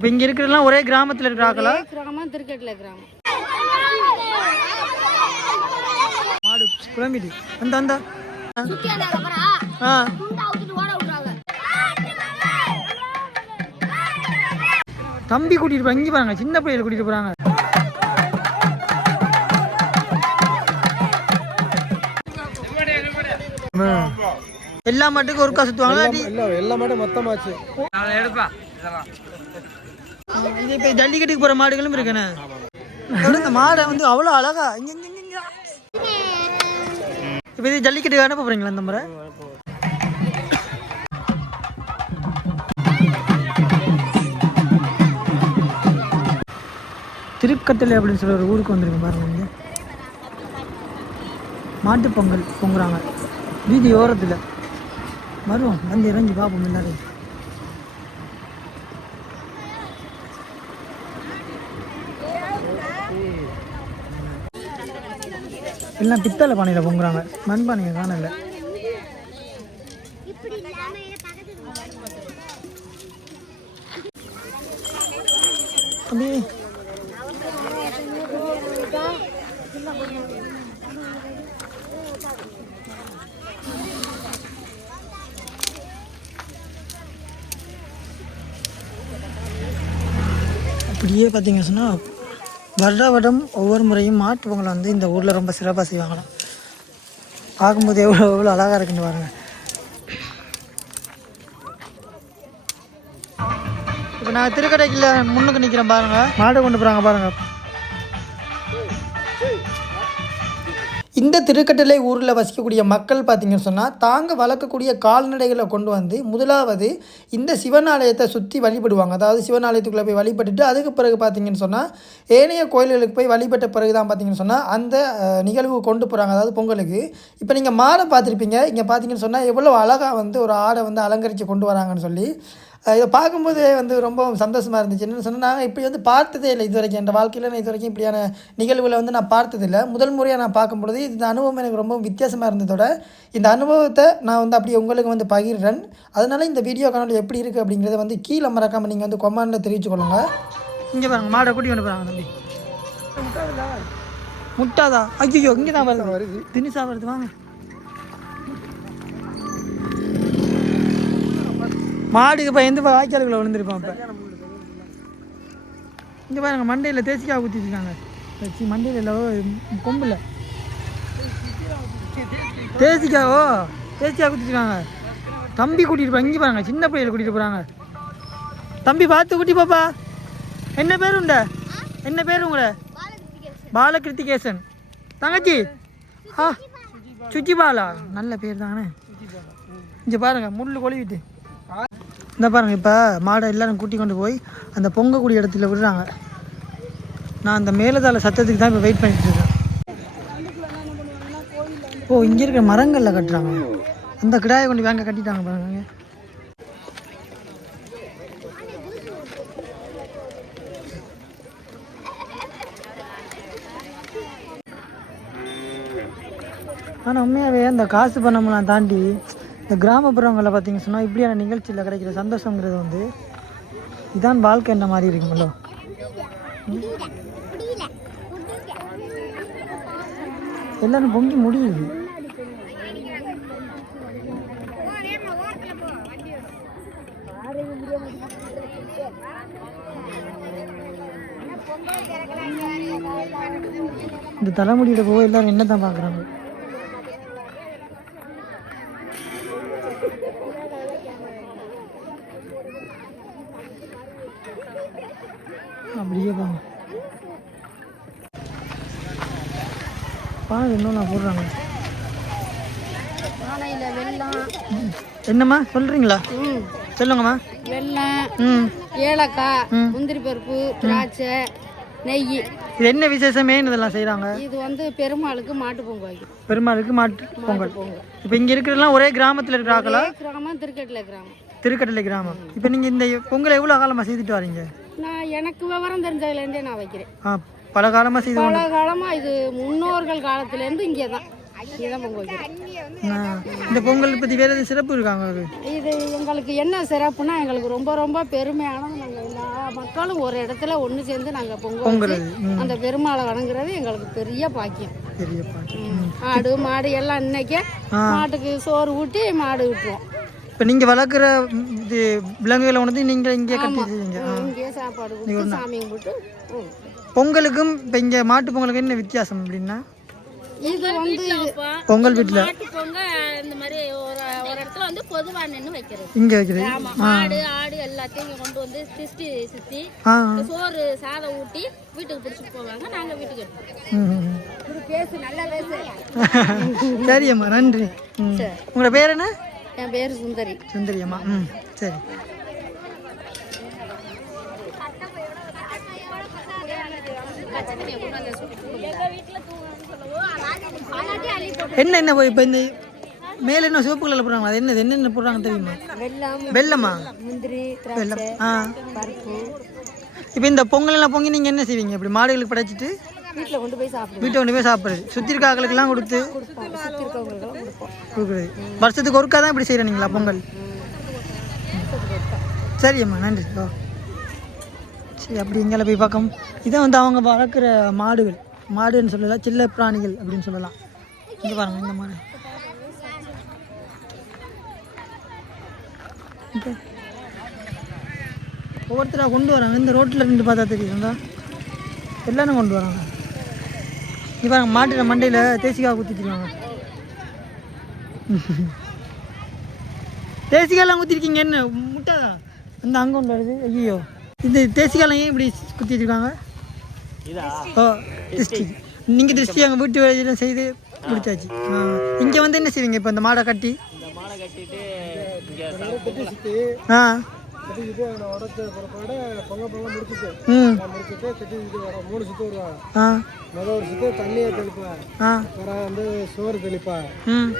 இப்போ இங்கே இருக்கிறதெல்லாம் ஒரே கிராமத்தில் இருக்கிற ஆக்களா கிராமம் திருக்கட்டில் கிராமம். மாடு குழம்பிட்டு. அந்த அந்த ஆ. தம்பி கூட்டிட்டு போறாங்க இங்கே பாருங்க சின்ன பிள்ளைகளை கூட்டிட்டு போறாங்க. எல்லா மாட்டுக்கும் ஒருக்கா சுத்துவாங்க இல்ல எல்லா மாட்டும் மொத்தமாச்சு. இது இப்போ ஜல்லிக்கட்டுக்கு போற மாடுகளும் இருக்குண்ணே இந்த மாடை வந்து அவ்வளோ அழகா இங்க இங்க இங்க, இப்போ இது ஜல்லிக்கட்டுக்கு அனுப்ப போறீங்களா இந்த முறை? திருக்கட்டளை அப்படின்னு சொல்ற ஒரு ஊருக்கு வந்திருக்கு பாருங்க இங்க. மாட்டுப் பொங்கல் பொங்குறாங்க. வீதி ஓரத்தில். வருவோம் வந்து இறங்கி பார்ப்போம் எல்லாரும். எல்லாம் பித்தளை பானையில் பொங்குறாங்க. மண் பானையை இல்லை அப்படியே. அப்படியே பார்த்தீங்க சொன்னால் வருட வருடம் ஒவ்வொரு முறையும் மாட்டு பொங்கல் வந்து இந்த ஊரில் ரொம்ப சிறப்பாக செய்வாங்களாம். பார்க்கும்போது எவ்வளோ எவ்வளோ அழகாக இருக்குன்னு பாருங்கள் இப்போ நான் திருக்கடைக்குள்ள முன்னுக்கு நிற்கிறேன் பாருங்கள் மாடு கொண்டு போகிறாங்க பாருங்கள் திருக்கட்டளை ஊரில் வசிக்கக்கூடிய மக்கள் பார்த்தீங்கன்னு சொன்னால் தாங்க வளர்க்கக்கூடிய கால்நடைகளை கொண்டு வந்து முதலாவது இந்த சிவன் ஆலயத்தை சுற்றி வழிபடுவாங்க. அதாவது சிவன் ஆலயத்துக்குள்ளே போய் வழிபட்டுட்டு அதுக்கு பிறகு பார்த்தீங்கன்னு சொன்னால் ஏனைய கோயில்களுக்கு போய் வழிபட்ட பிறகு தான் பார்த்தீங்கன்னு சொன்னால் அந்த நிகழ்வு கொண்டு போகிறாங்க. அதாவது பொங்கலுக்கு. இப்போ நீங்கள் மாடை பார்த்துருப்பீங்க. இங்கே பார்த்தீங்கன்னு சொன்னால் எவ்வளோ அழகாக வந்து ஒரு ஆடை வந்து அலங்கரித்து கொண்டு வராங்கன்னு சொல்லி இதை பார்க்கும்போது வந்து ரொம்ப சந்தோஷமாக இருந்துச்சு. என்னென்னு சொன்னால் நான் இப்படி வந்து பார்த்ததே இல்லை இது வரைக்கும் என் வாழ்க்கையில் நான் இது வரைக்கும் இப்படியான நிகழ்வுகளை வந்து நான் பார்த்ததில்லை. முதல் முறையாக நான் பார்க்கும்பொழுது இந்த அனுபவம் எனக்கு ரொம்ப வித்தியாசமாக இருந்ததோட இந்த அனுபவத்தை நான் வந்து அப்படியே உங்களுக்கு வந்து பகிர்றேன். அதனால் இந்த வீடியோ காணொலி எப்படி இருக்குது அப்படிங்கிறத வந்து கீழே மறக்காமல் நீங்கள் வந்து கொமாண்டில் தெரிவிச்சுக்கொள்ளுங்க இங்கே பாருங்க மாடை கூட்டி கொண்டு பாருங்க தம்பி. முட்டாதா? ஐயோ இங்கே தான் வருது. தினிசா வருது வாங்க. மாடுக்கு பயந்து இப்போ வாய்க்காலுக்குள்ள விழுந்திருப்பான் இப்போ இங்கே பாருங்க மண்டையில் தேசிக்காய் ஊற்றி வச்சுருக்காங்க. வச்சு மண்டையில் இல்லை கொம்பில். தேசிக்காவோ? தேசிக்காய் ஊற்றிருக்காங்க தம்பி கூட்டிகிட்டு போய் இங்கே பாருங்க சின்ன பிள்ளைகள் கூட்டிகிட்டு போகிறாங்க தம்பி பார்த்து குட்டி பாப்பா. என்ன பேர் உண்ட? என்ன பேர் உங்களை? பாலகிருத்திகேசன். தங்கச்சி? ஆ சுச்சி பாலா நல்ல பேர் தானே. இங்கே பாருங்க முள் கொழுவிட்டு. இந்த பாருங்க இப்போ மாடை எல்லோரும் கூட்டி கொண்டு போய் அந்த பொங்கக்கூடிய இடத்துல விடுறாங்க. நான் அந்த மேலதால சத்தத்துக்கு தான் இப்போ வெயிட் பண்ணிட்டு இருக்கேன். ஓ இங்கே இருக்கிற மரங்களில் கட்டுறாங்க. அந்த கிடாயை கொண்டு வாங்க கட்டிட்டாங்க பாருங்க. ஆனால் உண்மையாகவே அந்த காசு பண்ணமெல்லாம் தாண்டி இந்த கிராமப்புறங்களில் பார்த்தீங்க சொன்னால் இப்படியான நிகழ்ச்சியில் கிடைக்கிற சந்தோஷங்கிறது வந்து இதான் வாழ்க்கை என்ன மாதிரி இருக்குமല്ലോ எல்லாரும் பொங்கி முடியுது. இந்த தலைமுடியோட போக எல்லாரும் என்ன தான் பார்க்குறாங்க அப்படியே போங்க பாருங்க இன்னும் நான் போடுறாங்க என்னம்மா சொல்கிறீங்களா ம். சொல்லுங்கம்மா. வெல்லம் ம். ஏலக்காய் முந்திரி பருப்பு திராட்சை நெய். இது என்ன விசேஷமேன்னு இதெல்லாம் செய்கிறாங்க இது வந்து பெருமாளுக்கு மாட்டு பொங்கல். பெருமாளுக்கு மாட்டு பொங்கல். இப்போ இங்கே இருக்கிறதெல்லாம் ஒரே கிராமத்தில் இருக்கிற ஆக்களா கிராமம் திருக்கட்டில் கிராமம். திருக்கட்டளை கிராமம். இப்போ நீங்கள் இந்த பொங்கலை எவ்வளோ காலமாக செய்துட்டு வரீங்க? நான் எனக்கு விவரம் தெரிஞ்சதுலேருந்தே நான் வைக்கிறேன். ஆ பல காலமாக செய்து பல காலமாக இது முன்னோர்கள் காலத்துலேருந்து இங்கே தான் இந்த பொங்கல் பற்றி வேறு எதுவும் சிறப்பு இருக்காங்க இது எங்களுக்கு என்ன சிறப்புனா எங்களுக்கு ரொம்ப ரொம்ப பெருமையானது. நாங்கள் எல்லா மக்களும் ஒரு இடத்துல ஒன்று சேர்ந்து நாங்கள் பொங்கல் அந்த பெருமாளை வணங்குறது எங்களுக்கு பெரிய பாக்கியம். பெரிய பாட்டு ம். ஆடு மாடு எல்லாம் இன்னைக்கே மாட்டுக்கு சோறு ஊட்டி மாடு விட்டுருவோம். இப்போ நீங்கள் வளர்க்குற இது விலங்குகளை வந்து நீங்கள் இங்கே கட்டி செய்வீங்க ஆ. இங்கேயே சாப்பாடு கொடுத்து சாமி கும்பிட்டு ம். பொங்கலுக்கும் இப்போ இங்கே மாட்டு பொங்கலுக்கும் என்ன வித்தியாசம் அப்படின்னா? இது வந்து இது பொங்கல் வீட்டில் மாட்டு பொங்க இந்த மாதிரி ஒரு ஒரு இடத்துல வந்து பொதுவா நின்று வைக்கிறது. இங்கே வைக்கிறது? ஆமா. மாடு ஆடு எல்லாத்தையும் இங்க கொண்டு வந்து திஷ்டி சுத்தி சோறு சாதம் ஊட்டி வீட்டுக்கு பிடிச்சிட்டு போவாங்க. நாங்க வீட்டுக்கு எடுத்துப்போம். ம், ம், ம். இது பேசு நல்லா பேசு. சரி அம்மா நன்றி. உங்களோட பேர் என்ன? என் பேர் சுந்தரி. சுந்தரி அம்மா. ம் சரி. என்ன என்ன போய் இப்போ இந்த மேலே என்ன சிவப்பு கலரில் போடுறாங்க அது என்னது? என்னென்ன போடுறாங்க தெரியுமா? வெள்ளம் வெள்ளமா? முந்திரி ஆ. பருப்பு. இப்போ இந்த பொங்கல் எல்லாம் பொங்கி நீங்கள் என்ன செய்வீங்க? இப்படி மாடுகளுக்கு படைச்சிட்டு வீட்டில் கொண்டு போய் சாப்பிடுவோம். வீட்டை கொண்டு போய் சாப்பிட்றது. சுற்றி இருக்க ஆக்களுக்கெல்லாம் கொடுத்து கொடுப்போம் கொடுக்குறது வருஷத்துக்கு ஒருக்கா தான் இப்படி செய்கிறீங்களா பொங்கல்? சரி அம்மா நன்றி. ஓ சரி அப்படி எங்களை போய் பார்க்கும் இதான் வந்து அவங்க வளர்க்குற மாடுகள். மாடுன்னு சொல்லலாம் சில்ல பிராணிகள் அப்படின்னு சொல்லலாம். இங்கே பாருங்க இந்த மாடு. ஒவ்வொருத்தராக கொண்டு வராங்க. இந்த ரோட்டில் நின்று பார்த்தா தெரியுங்களா எல்லாரும் கொண்டு வராங்க. இங்கே பாருங்க மாட்டுற மண்டையில் தேசிக்காய் குத்திட்டுருக்காங்க தேசிக்காலாம் குத்திருக்கீங்க என்ன? முட்டை? அந்த அங்கே ஒன்று வருது ஐயோ இந்த தேசிக்காலம் ஏன் இப்படி குத்திட்டு இருக்காங்க ஓ திருஷ்டி. நீங்கள் திருஷ்டி அங்கே வீட்டு வேலையெல்லாம் செய்து முடிச்சாச்சு. இங்கே வந்து என்ன செய்வீங்க இப்போ இந்த மாடை கட்டி? கட்டி கட்டிக்கிட்டு அதில் உடச்ச பிறப்பாடு பொங்க பொங்க முடிச்சுட்டு. முடிச்சுட்டு கட்டிக்கிட்டு வர மூணு சுற்று வருவாங்க முதல் ஒரு சுற்று தண்ணியை தெளிப்பேன். ஆ. அப்புறம் வந்து சோறு தெளிப்பேன். ம்.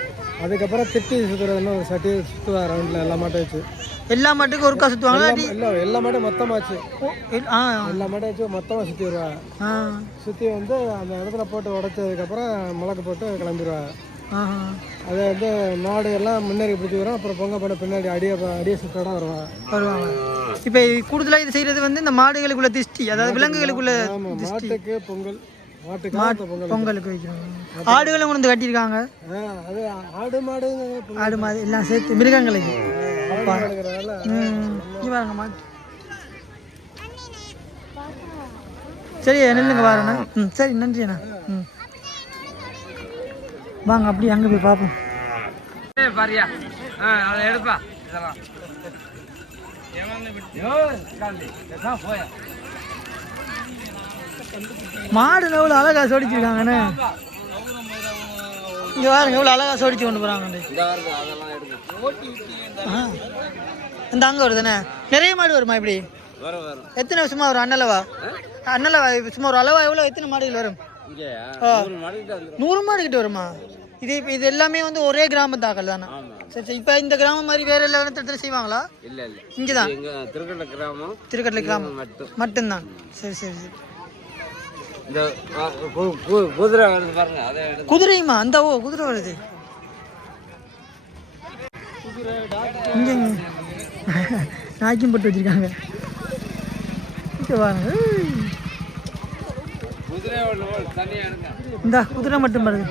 அதுக்கப்புறம் திட்டி சுற்றுறதுன்னு ஒரு சட்டி ரவுண்டில் எல்லா மாட்டையும் வச்சு. எல்லா மாட்டுக்கும் ஒருக்கா எல்லாம் இல்லை எல்லா மாட்டையும் மொத்தமாச்சு. எல்லா மாட்டையும் வச்சு மொத்தமாக சுற்றி வருவாங்க சுற்றி வந்து அந்த இடத்துல போட்டு உடச்சதுக்கப்புறம் மிளகு போட்டு கிளம்பிடுவாங்க அதை வந்து மாடு எல்லாம் முன்னேறி பிடிச்சி வரும். அப்புறம் பொங்க பண்ண பின்னாடி அடிய அடிய சுத்தோட வருவாங்க. வருவாங்க. இப்போ கூடுதலாக இது செய்கிறது வந்து இந்த மாடுகளுக்குள்ள திஷ்டி அதாவது விலங்குகளுக்குள்ள மாட்டுக்கு பொங்கல். மாட்டுக்கு பொங்கல். பொங்கலுக்கு வைக்கிறாங்க ஆடுகளும் கொண்டு வந்து கட்டியிருக்காங்க. அது ஆடு மாடு பொங்கல். ஆடு மாதிரி எல்லாம் சேர்த்து மிருகங்களுக்கு இருக்கிறதால. ம். இங்க பாருங்க மாட்டு. சரி நில்லுங்க வாரண்ணா. ம் சரி நன்றி அண்ணா ம். வாங்க அப்படியே அங்கே போய் பார்ப்போம். பாரியா. அதை எடுப்பா. இதெல்லாம். போய மாடு எவ்வளோ அழகா சோடிச்சிருக்காங்கண்ணே. இங்க பாருங்க எவ்வளோ அழகா சோடிச்சு கொண்டு போறாங்க இந்த அங்கே வருதுண்ணே. நிறைய மாடு வருமா இப்படி? எத்தனை வருஷமா வரும் அண்ணலவா அண்ணலவா சும்மா ஒரு அளவா எவ்வளோ எத்தனை மாடுகள் வரும்? நூறு மாடு கிட்ட வருமா? இது இது எல்லாமே வந்து ஒரே கிராமத்தாக்கள் தானே? சரி சரி. இப்போ இந்த கிராமம் மாதிரி வேற எல்லா இடத்துல செய்வாங்களா? இல்ல இல்ல. இங்கே தான் எங்க திருக்கட்ட கிராமம். திருக்கட்டளை கிராமம். மட்டும். மட்டும்தான். சரி சரி சரி. இந்த குதிரை வருது பாருங்க குதிரையுமா? அந்த ஓ குதிரை வருது. இங்க இங்க. நாய்க்கும் போட்டு வச்சிருக்காங்க. எடுங்க. இந்த குதிரை மட்டும் வருது.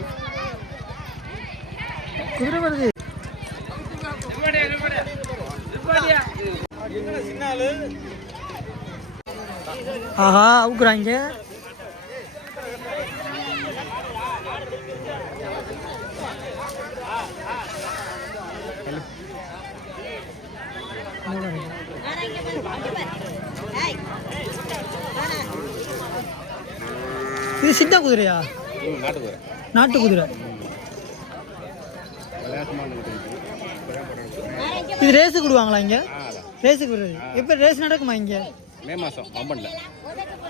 குதிரை வருது ஆஹா அவுக்குறாங்க. இது சின்ன குதிரையா? நாட்டு குதிரை. நாட்டு குதிரை. இது ரேஸுக்கு விடுவாங்களா இங்க? ரேஸுக்கு விடுறது. எப்போ ரேஸ் நடக்குமா இங்க? மே மாதம் பம்பனில்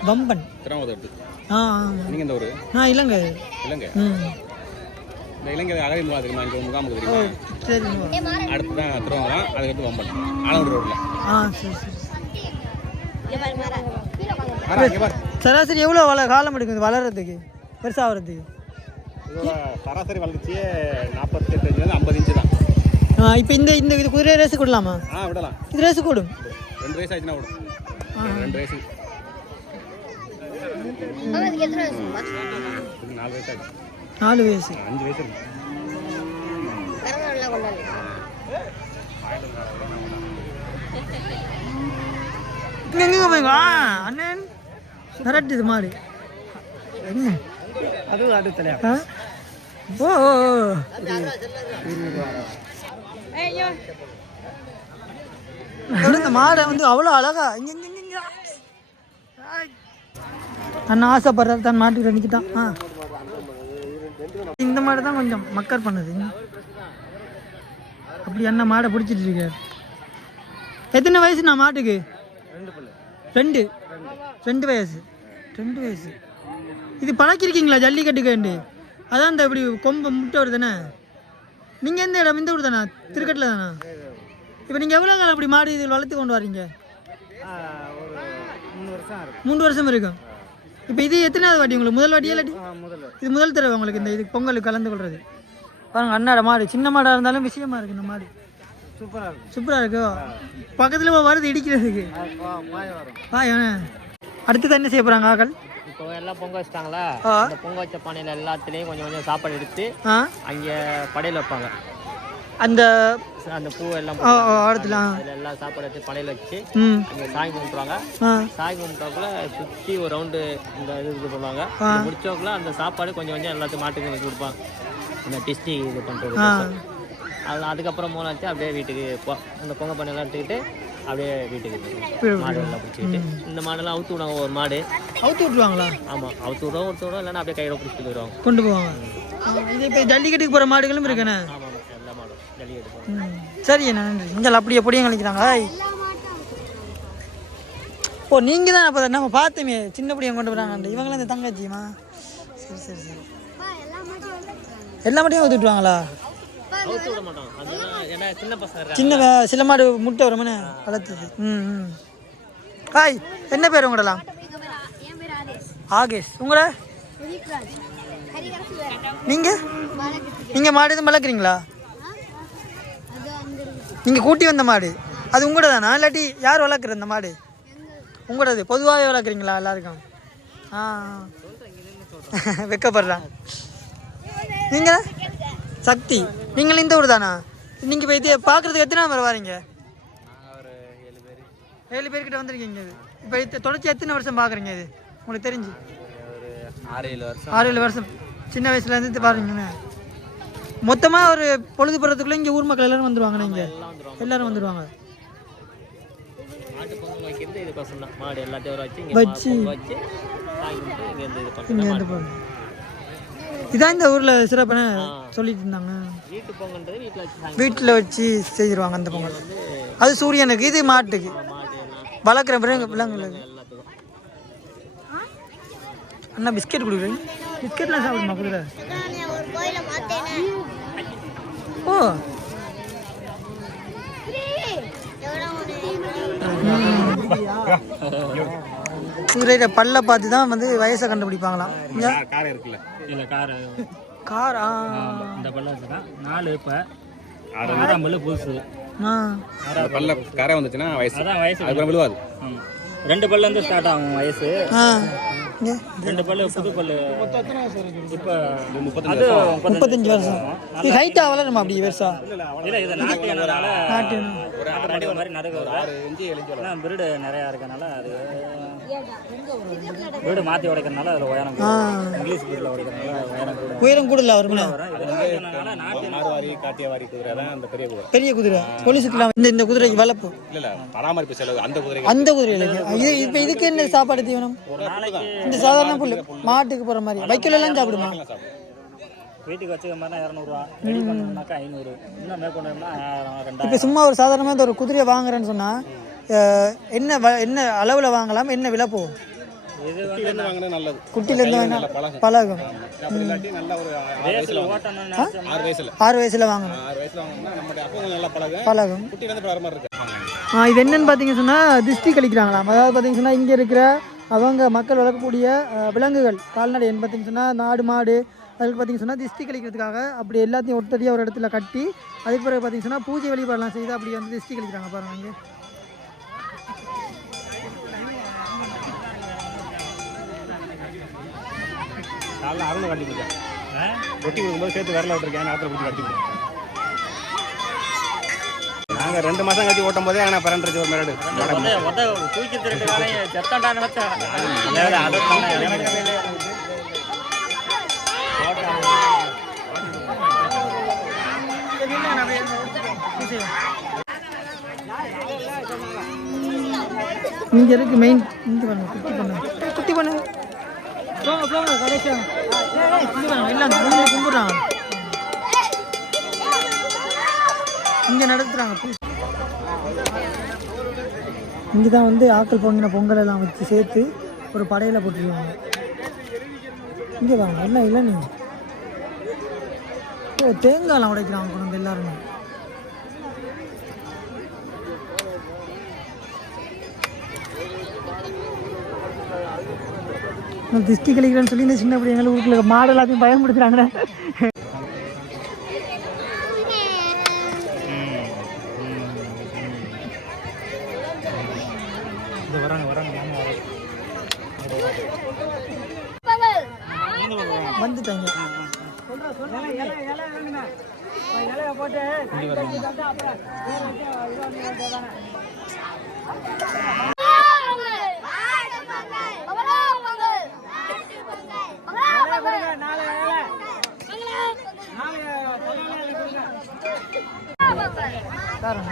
வம்பன். திருவாவூர் ஆ ஆமாம் நீங்கள் இந்த ஊர்? நான் இல்லைங்க இலங்கை. ம். இந்த இலங்கை அகழி முகாம் தெரியுமா? இங்கே முகாமுக்கு தெரியுமா? சரி அடுத்து தான் திருவாங்கலாம் அதுக்கடுத்து பம்பன் ஆலூர் ரோட்டில் ஆ சரி சரி. சராசரி எவ்வளோ வள காலம் எடுக்குது வளர்கிறதுக்கு பெருசாகிறதுக்கு சராசரி வளர்ச்சியே நாற்பத்தெட்டு ஐம்பது இன்ச்சு தான் ஆ இப்போ இந்த இந்த இது குதிரை ரேஸுக்கு விடலாமா ஆ விடலாம். இது ரேஸுக்கு விடும் ரெண்டு வயசு ஆச்சுன்னா விடும். ரெண்டு இது நாலு வயசு ஆச்சு நாலு வயசு அஞ்சு வயசு இருக்கு. எங்கே அண்ணன். மாடு என்ன? அது ஓ. இந்த மாடை வந்து அவ்வளோ அழகா? இங்க அண்ணன் ஆசைப்படுறது தான் மாட்டுக்கு நினைச்சிட்டான் ஆ. இந்த மாடு தான் கொஞ்சம் மக்கர் பண்ணுது. அப்படி அண்ணன் மாடை பிடிச்சிட்டு இருக்காரு எத்தனை வயசு நான் மாட்டுக்கு? ரெண்டு. ரெண்டு வயசு. ரெண்டு வயசு. இது பழக்கிருக்கீங்களா ஜல்லிக்கட்டுக்கு அதான் இந்த இப்படி கொம்பு முட்டை வருதுண்ணே நீங்கள் எந்த இடம்? இந்த ஊர் தானே? திருக்கட்டில் தானே? இப்போ நீங்கள் எவ்வளோ காலம் அப்படி மாடு இது வளர்த்து கொண்டு வரீங்க? ஒரு மூணு வருஷம் இருக்கும். மூன்று வருஷம் இருக்கும். இப்போ இது எத்தனாவது வாட்டி உங்களுக்கு? முதல் வாட்டியா இல்லாட்டி? இது முதல் தடவை உங்களுக்கு இந்த இது பொங்கலுக்கு கலந்து கொள்வது பாருங்க அண்ணாட மாடு. சின்ன மாடாக இருந்தாலும் விஷயமா இருக்கு இந்த மாடு. சூப்பராக இருக்கும் சூப்பராக இருக்கோ? பக்கத்தில் வருது இடிக்கிறதுக்கு. பாய அடுத்தது என்ன செய்ய போகிறாங்க ஆக்கள்? இப்போ எல்லாம் பொங்க வச்சிட்டாங்களா. அந்த பொங்க வச்ச பானையில எல்லாத்துலேயும் கொஞ்சம் கொஞ்சம் சாப்பாடு எடுத்து அங்கே படையில வைப்பாங்க. அந்த அந்த பூ எல்லாம் இடத்துல எல்லாம் சாப்பாடு எடுத்து படையில வச்சு அங்கே சாமி கும்பிட்ருவாங்க ஆ. சாமி கும்பிட்டாப்புல சுற்றி ஒரு ரவுண்டு இந்த இது இது பண்ணுவாங்க. ஆ. முடிச்சவக்குள்ள அந்த சாப்பாடு கொஞ்சம் கொஞ்சம் எல்லாத்துக்கும் மாட்டுக்கு கொடுப்பாங்க. இந்த டிஸ்டி இது அது அதுக்கப்புறம் மூணாச்சு அப்படியே வீட்டுக்கு அந்த பொங்க பண்ணையெல்லாம் எடுத்துக்கிட்டு அப்படியே வீட்டுக்கு வீட்டுக்கு. மாடு எல்லாம் பிடிச்சிக்கிட்டு. இந்த மாடெல்லாம் அவுத்து விடுவாங்க ஒரு மாடு. அவுத்து விட்ருவாங்களா ஆமாம் அவுத்து விடுவோம் ஒருத்த விடுவோம் இல்லைன்னா அப்படியே கையில் பிடிச்சிட்டு போயிடுவாங்க. கொண்டு போவாங்க. இது இப்போ ஜல்லிக்கட்டுக்கு போகிற மாடுகளும் இருக்குண்ணே ஆமாம் எல்லா மாடும். ஜல்லிக்கட்டு போகிறோம் சரி நன்றி. இங்கே அப்படியே பொடியும் கழிக்கிறாங்க ஐய். ஓ நீங்கள் தான் அப்போ நம்ம பார்த்தோமே சின்ன பொடியும் கொண்டு போகிறாங்க இவங்களும் இந்த தங்கச்சியுமா? சரி சரி சரி. எல்லா மாட்டையும் ஊற்றி சின்ன சில மாடு முட்டை வருமானே வளர்த்துது. ம் ம். ஹாய் என்ன பேர் உங்களெல்லாம் ஆகேஷ். உங்கள நீங்கள் நீங்கள் மாடு எதுவும் வளர்க்குறீங்களா? நீங்கள் கூட்டி வந்த மாடு. அது உங்களோட தானா இல்லாட்டி யார் வளர்க்குற இந்த மாடு? உங்களோடது. பொதுவாகவே வளர்க்குறீங்களா எல்லாருக்கும்? ஆ வெக்கப்படுறான் நீங்கள் சக்தி. நீங்களும் இந்த ஊர் தானா நீங்கள் இப்போ இது பார்க்குறதுக்கு எத்தனை பேர் வரீங்க? ஏழு பேர்கிட்ட வந்திருக்கீங்க இது. இப்போ இது தொடர்ச்சி எத்தனை வருஷம் பார்க்குறீங்க இது? உங்களுக்கு தெரிஞ்சு. ஆறு ஏழு வருஷம். ஆறு ஏழு வருஷம். சின்ன வயசுலேருந்து இது பாருங்கண்ணே மொத்தமாக ஒரு பொழுது போடுறதுக்குள்ளே இங்கே ஊர் மக்கள் எல்லாரும் வந்துடுவாங்க நீங்கள் எல்லாரும் வந்துடுவாங்க வச்சு இங்கே வச்சு. பொங்கல் வச்சு சாமி கும்பிட்டு இங்கே இருந்து இது போகணும் இதான் இந்த ஊரில் சிறப்புன்னு சொல்லிட்டு இருந்தாங்க. வீட்டு பொங்கல்ன்றது வீட்டில் வச்சு வீட்டில் வச்சு செய்திருவாங்க அந்த பொங்கல். அது சூரியனுக்கு இது மாட்டுக்கு. வளர்க்குற பிறகு எல்லாத்துக்கும். அண்ணா பிஸ்கெட் கொடுக்குறீங்க? பிஸ்கெட்லாம் சாப்பிடுமா குதிரை ஒரு கோயில பார்த்தேனே ஓ குதிரையில பல்ல பார்த்து தான் வந்து வயசை கண்டுபிடிப்பாங்களாம். காரை இருக்குல்ல. இல்லை கார் கார் இந்த பல்ல வச்சுருக்கேன் நாலு இப்போ. ஆறு. ஆறாம் பல்லு புதுசு. பல்ல காரை வந்துச்சுன்னா வயசு. அதான் வயசு. அதுக்கப்புறம் விழுவாது. ரெண்டு பல்லேருந்து ஸ்டார்ட் ஆகும் வயசு. ரெண்டு பல்லு புது பல்லு. இப்போ முப்பத்தஞ்சு அது முப்பத்தஞ்சு வருஷம். இது ஹைட்டாக வளருமா அப்படி பெருசா இல்லை இது நாட்டு நாட்டு ஒரு மாதிரி நடுக்க வரும். இஞ்சி எழுதி ஏன்னா பிரீடு நிறையா இருக்கனால அது பிரீடு மாற்றி உடைக்கிறனால அதில் உயரம். இங்கிலீஷ் பிரீடில் உடைக்கிறனால உயரம் கூடல வரும்ல மாறுவாரி காட்டியவாரி குதிரை தான் அந்த பெரிய குதிரை. பெரிய குதிரை. போலீஸுக்குலாம் இந்த இந்த குதிரைக்கு வளர்ப்பு. இல்ல இல்ல. பராமரிப்பு செலவு அந்த குதிரை அந்த குதிரைகளுக்கு இது இப்போ இதுக்கு என்ன சாப்பாடு தீவனம்? ஒரு நாளைக்கு இந்த சாதாரண புல் மாட்டுக்கு போகிற மாதிரி. வைக்கோல் எல்லாம் சாப்பிடுமா? வீட்டுக்கு வச்சுக்க மாதிரினா இரநூறுவா. ரெடி ஐநூறு. இன்னும் மேற்கொண்டோம்னா ஆயிரம் இப்போ ரெண்டாயிரம். சும்மா ஒரு சாதாரணமாக இந்த ஒரு குதிரையை வாங்குறேன்னு சொன்னால் என்ன வ- என்ன அளவில் வாங்கலாம் என்ன விலை போகும்? குட்டிலேருந்து பழகும். அப்படி இல்லாட்டி நல்ல ஒரு ஆறு வயசுல வாங்கணும். பழகும். இது என்னன்னு பார்த்தீங்கன்னு சொன்னால் திஷ்டி கழிக்கிறாங்களாம். அதாவது பார்த்தீங்கன்னு சொன்னால் இங்கே இருக்கிற அவங்க மக்கள் வளர்க்கக்கூடிய விலங்குகள் கால்நடை என்ன பார்த்தீங்கன்னு சொன்னால் நாடு மாடு அதுக்கு பார்த்தீங்கன்னு சொன்னால் திஷ்டி கழிக்கிறதுக்காக அப்படி எல்லாத்தையும் ஒட்டடியாக ஒரு இடத்துல கட்டி அதுக்கு பிறகு பார்த்தீங்கன்னு சொன்னால் பூஜை வழிபாடெல்லாம் செய்து அப்படி வந்து திஷ்டி கழிக்கிறாங்க பாருங்க காலைல அருண் கட்டி கொடுத்தேன். ரொட்டி கொடுக்கும்போது சேர்த்து விரல விட்டுருக்கேன். ஆத்திர பிடிச்சி கட்டி கொடுத்தேன். நாங்கள் ரெண்டு மாதம் கட்டி ஓட்டும் போதே ஆனால் பரண்டுருச்சு ஒரு நல்ல அதை இங்கே இருக்கு மெயின் இங்கே குட்டி பண்ணு. குட்டி பண்ணு. போங்க போங்க கடைசியா இங்க நடத்துறாங்க எல்லாம் இங்கே நடத்துகிறாங்க இங்கே தான் வந்து ஆக்கள் பொங்கின பொங்கல் எல்லாம் வச்சு சேர்த்து ஒரு படையில் போட்டுருவாங்க இங்கே வாங்க. என்ன இல்லை நீ? தேங்காய் தேங்காய்லாம் உடைக்கிறாங்க கொண்டு வந்து எல்லாருமே. நான் திஷ்டி கழிக்கிறேன்னு சொல்லி இந்த சின்ன பிள்ளை எங்கள் ஊருக்குள்ள மாடு எல்லாத்தையும் பயன்படுத்துகிறாங்க வராங்க வராங்க வந்துட்டாங்க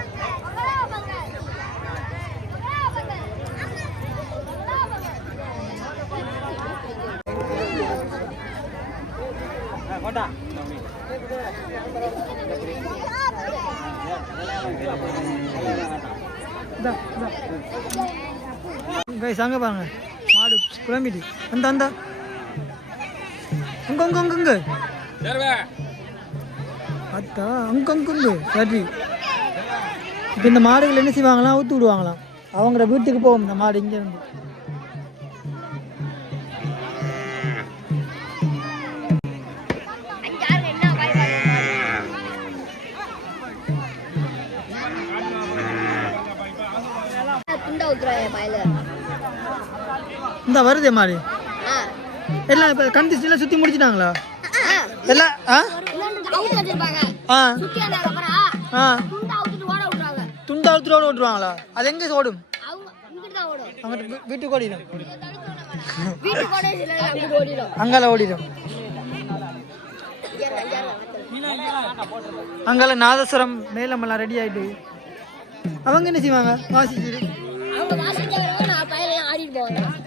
கைஸ் அங்கே பாருங்க. மாடு குழம்பிட்டு. அந்த அந்த அங்க அங்க அங்க அங்க அத்தா அங்க அங்க அங்க சரி இப்போ இந்த மாடுகள் என்ன செய்வாங்களாம்? ஊற்றி விடுவாங்களாம். அவங்கள வீட்டுக்கு போகும் இந்த மாடு இங்கே இருந்து. இந்த வருதே மாடு. எல்லாம் இப்போ கண் திஷ்டிலாம் சுற்றி முடிச்சிட்டாங்களா? எல்லாம் ஆ. ஆ? ஆ. துண்டா ஒருத்தரோட ஓட்டுருவாங்களா? அது எங்கே ஓடும்? அங்கிட்டு வீட்டுக்கு ஓடிடும். அங்கால ஓடிடும். அங்கால நாதஸ்வரம் மேலமெல்லாம் ரெடி ஆயிட்டு. அவங்க என்ன செய்வாங்க? வாசிச்சுட்டு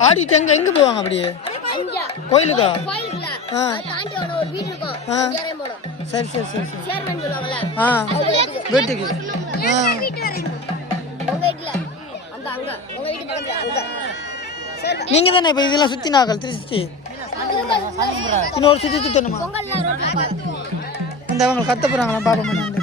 ஆடிட்டு எங்க எங்க போவாங்க அப்படியே கோயிலுக்கா? ஆ. ஆ. சரி சரி சரி சரி. ஆ. வீட்டுக்கு. ஆ. நீங்க தானே இப்போ இதெல்லாம் சுத்தி நாக்கள் திரு சுத்தி இன்னொரு சுத்தி சுத்தணுமா? அந்த அவங்க கத்த போறாங்களா பாப்பா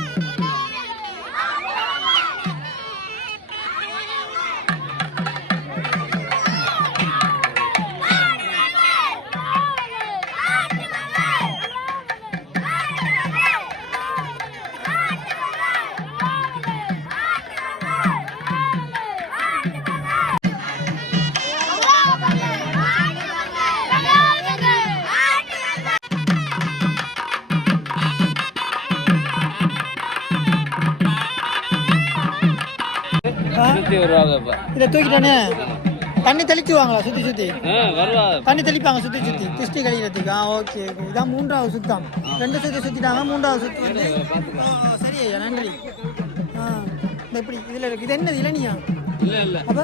இதை தூக்கிட்டானே தண்ணி தெளிச்சுவாங்களா சுத்தி சுத்தி? ஆ வருவாங்க தண்ணி தெளிப்பாங்க சுத்தி சுத்தி. திருஷ்டி கழிக்கிறதுக்கு ஆ ஓகே இதான் மூன்றாவது சுத்தம். ரெண்டு சுத்தி சுத்திட்டாங்க மூன்றாவது சுத்தி வந்து சரி ஐயா நன்றி. ஆ இப்படி இதுல இருக்கு. இது என்னது இளநியா? இல்லை இல்லை. அப்ப?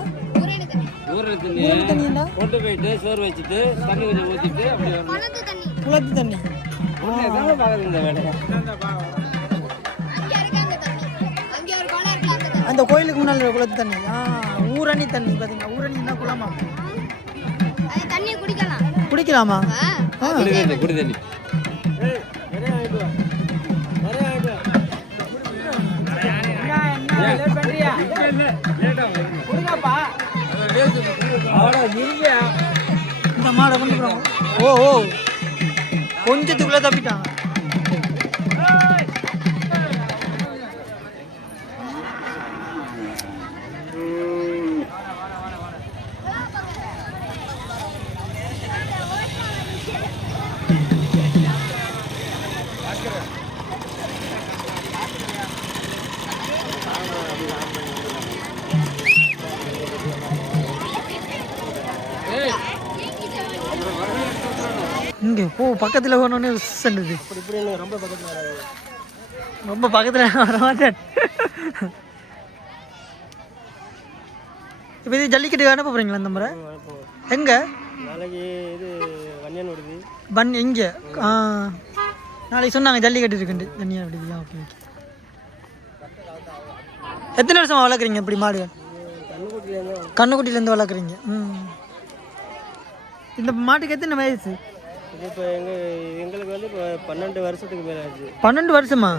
என்ன கொண்டு போயிட்டு சோறு வச்சுட்டு தண்ணி கொஞ்சம் ஊற்றிட்டு குளத்து தண்ணி. அந்த கோயிலுக்கு முன்னால் குளத்து தண்ணி. ஆ ஊரணி தண்ணி பாத்தீங்களா? ஊரணின்னா குளமா? தண்ணியை குடிக்கலாம். குடிக்கலாமா? குடி தண்ணி தண்ணி. இந்த மாடை கொண்டு ஓ ஓ. கொஞ்சத்துக்குள்ள தப்பிட்டாங்க. பக்கத்தில் போனோடனே எனக்கு ரொம்ப பக்கத்தில் வராது ரொம்ப பக்கத்தில் வர மாட்டேன். இப்போ இது ஜல்லிக்கட்டு அனுப்ப போகிறீங்களா இந்த முறை? எங்கே? நாளைக்கு இது வன்னியன் விடுதி. பன் எங்கே? ஆ. நாளைக்கு சொன்னாங்க ஜல்லிக்கட்டு இருக்குண்டு தனியாக விடுதியா ஓகே ஓகே. எத்தனை வருஷமா வளர்க்குறீங்க இப்படி மாடுகள் கண்ணுக்குட்டிலேருந்து வளர்க்குறீங்க. ம். இந்த மாட்டுக்கு எத்தனை வயசு? இது இப்போ எங்கள் எங்களுக்கு வந்து இப்போ பன்னெண்டு வருஷத்துக்கு மேலே ஆச்சு. பன்னெண்டு வருஷமா?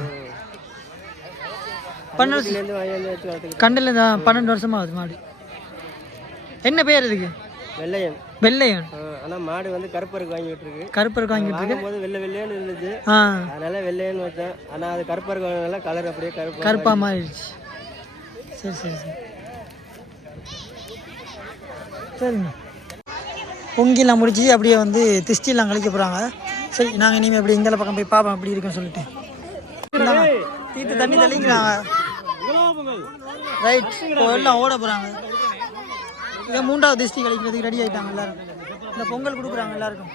பன்னெண்டு கண்ணுக்குட்டிலேருந்து வாங்கி வச்சு வளர்த்துக்கிட்டு கண்டில் தான் பன்னெண்டு வருஷமா ஆகுது மாடு. என்ன பேர் இதுக்கு? வெள்ளையன். வெள்ளையன். ஆனால் மாடு வந்து கருப்பருக்கு வாங்கி விட்டுருக்கு. கருப்பருக்கு வாங்கிட்டு இருக்கு வாங்கும்போது வெள்ளை வெள்ளையான்னு இருந்துச்சு. அதனால வெள்ளையன்னு வச்சேன். ஆனால் அது கருப்பருக்கு வாங்கினால கலர் அப்படியே கருப்பு கருப்பா மாறிடுச்சு. சரி சரி சரி. சரிங்க. பொங்கிலாம் முடிச்சு அப்படியே வந்து திஷ்டிலாம் கழிக்க போகிறாங்க சரி நாங்கள் இனிமேல் அப்படி இந்த பக்கம் போய் பார்ப்போம் எப்படி இருக்குன்னு சொல்லிட்டு. தீட்டு தண்ணி தெளிக்கிறாங்க. ரைட் இப்போ எல்லாம் ஓட போகிறாங்க இதை மூன்றாவது திருஷ்டி கழிக்கிறதுக்கு ரெடி ஆகிட்டாங்க எல்லோரும். இந்த பொங்கல் கொடுக்குறாங்க எல்லாருக்கும்.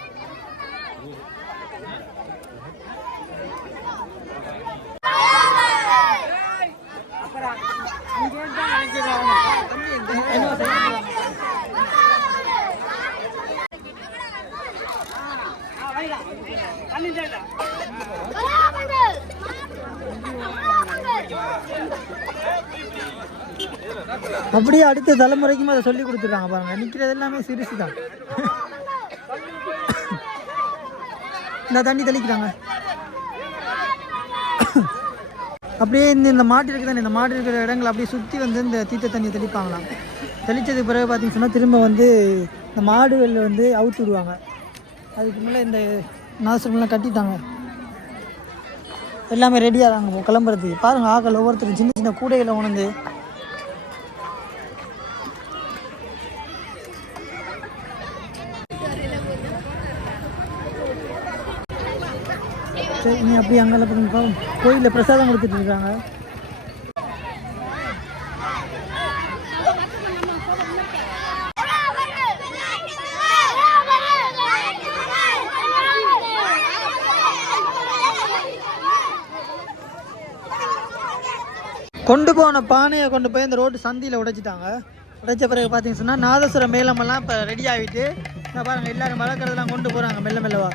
அப்படியே அடுத்த தலைமுறைக்கும் அதை சொல்லி கொடுத்துருக்காங்க பாருங்க. நிற்கிறது எல்லாமே சிறுசு தான். இந்த தண்ணி தெளிக்கிறாங்க. அப்படியே இந்த இந்த மாட்டு இருக்குதானே இந்த மாடு இருக்கிற இடங்களை அப்படியே சுற்றி வந்து இந்த தீர்த்த தண்ணியை தெளிப்பாங்களாம் தெளித்ததுக்கு பிறகு பார்த்தீங்கன்னு சொன்னால் திரும்ப வந்து இந்த மாடுகள் வந்து அவுத்து விடுவாங்க. அதுக்கு மேலே இந்த நாசமெல்லாம் கட்டிட்டாங்க. எல்லாமே ரெடியாகிறாங்க கிளம்புறதுக்கு. பாருங்கள் ஆக்கள் ஒவ்வொருத்தரும் சின்ன சின்ன கூடையில் உணர்ந்து. சரி நீ அப்படி அங்கே கோயிலில் பிரசாதம் கொடுத்துட்டு இருக்காங்க. கொண்டு போன பானையை கொண்டு போய் இந்த ரோட்டு சந்தியில் உடைச்சிட்டாங்க. உடைச்ச பிறகு பார்த்திங்க சொன்னால் நாதசுர மேலமெல்லாம் இப்போ ரெடி ஆகிட்டு இந்த பாருங்க எல்லாரும் வளர்க்குறதெல்லாம் கொண்டு போகிறாங்க மெல்ல மெல்லவா.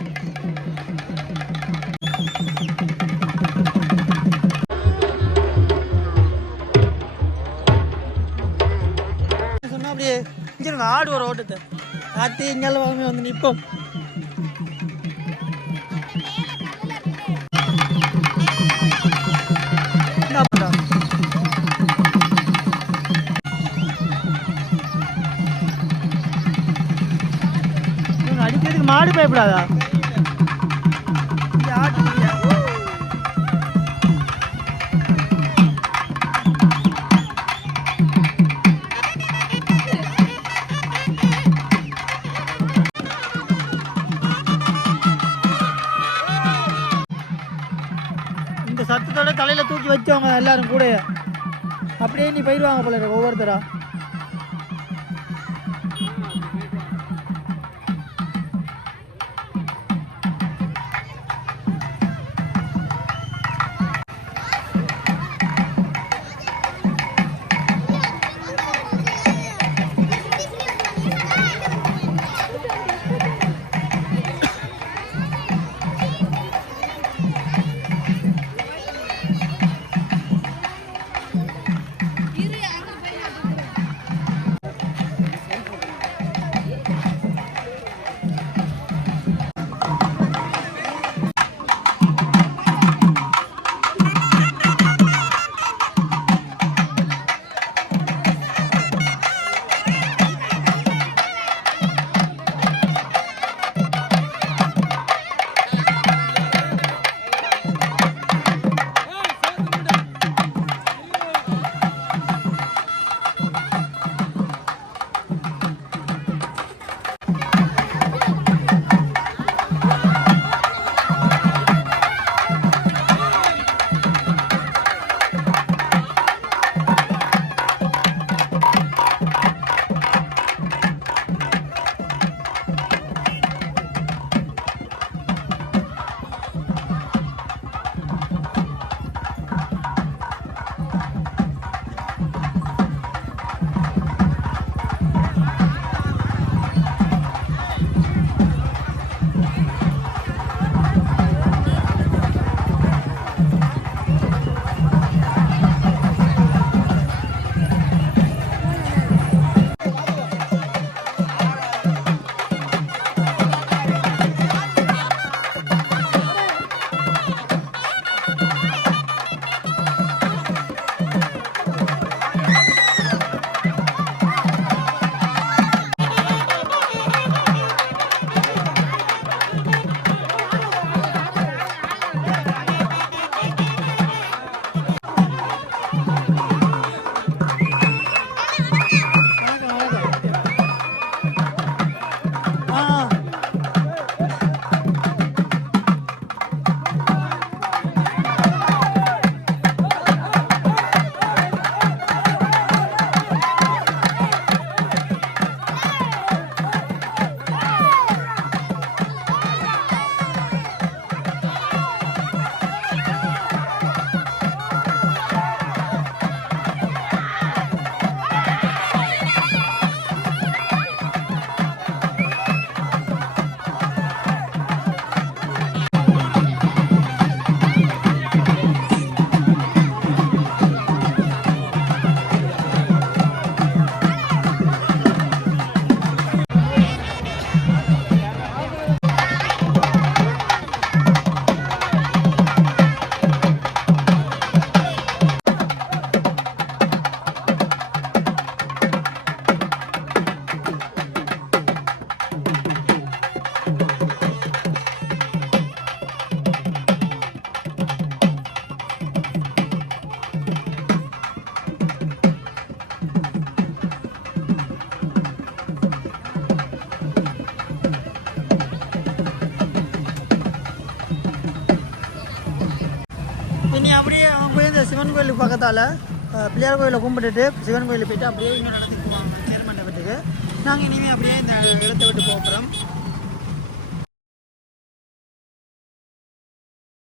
சொன்னால் அப்படியே இங்கே ஆடு ஒரு ஓட்டத்தை ஆத்தி இங்கே வாங்க வந்து நிற்போம் இதுக்கு மாடு பயப்படாதா? இந்த சத்தத்தோட தலையில தூக்கி வச்சவங்க எல்லாரும் கூட அப்படியே நீ போயிடுவாங்க போல இருக்கு ஒவ்வொருத்தரா? பண்ணிட்டு சிவன் கோயிலில் போயிட்டு அப்படியே இன்னொரு இடத்துக்கு போவாங்க. சேர்மண்டபத்துக்கு நாங்கள் இனிமேல் அப்படியே இந்த இடத்த விட்டு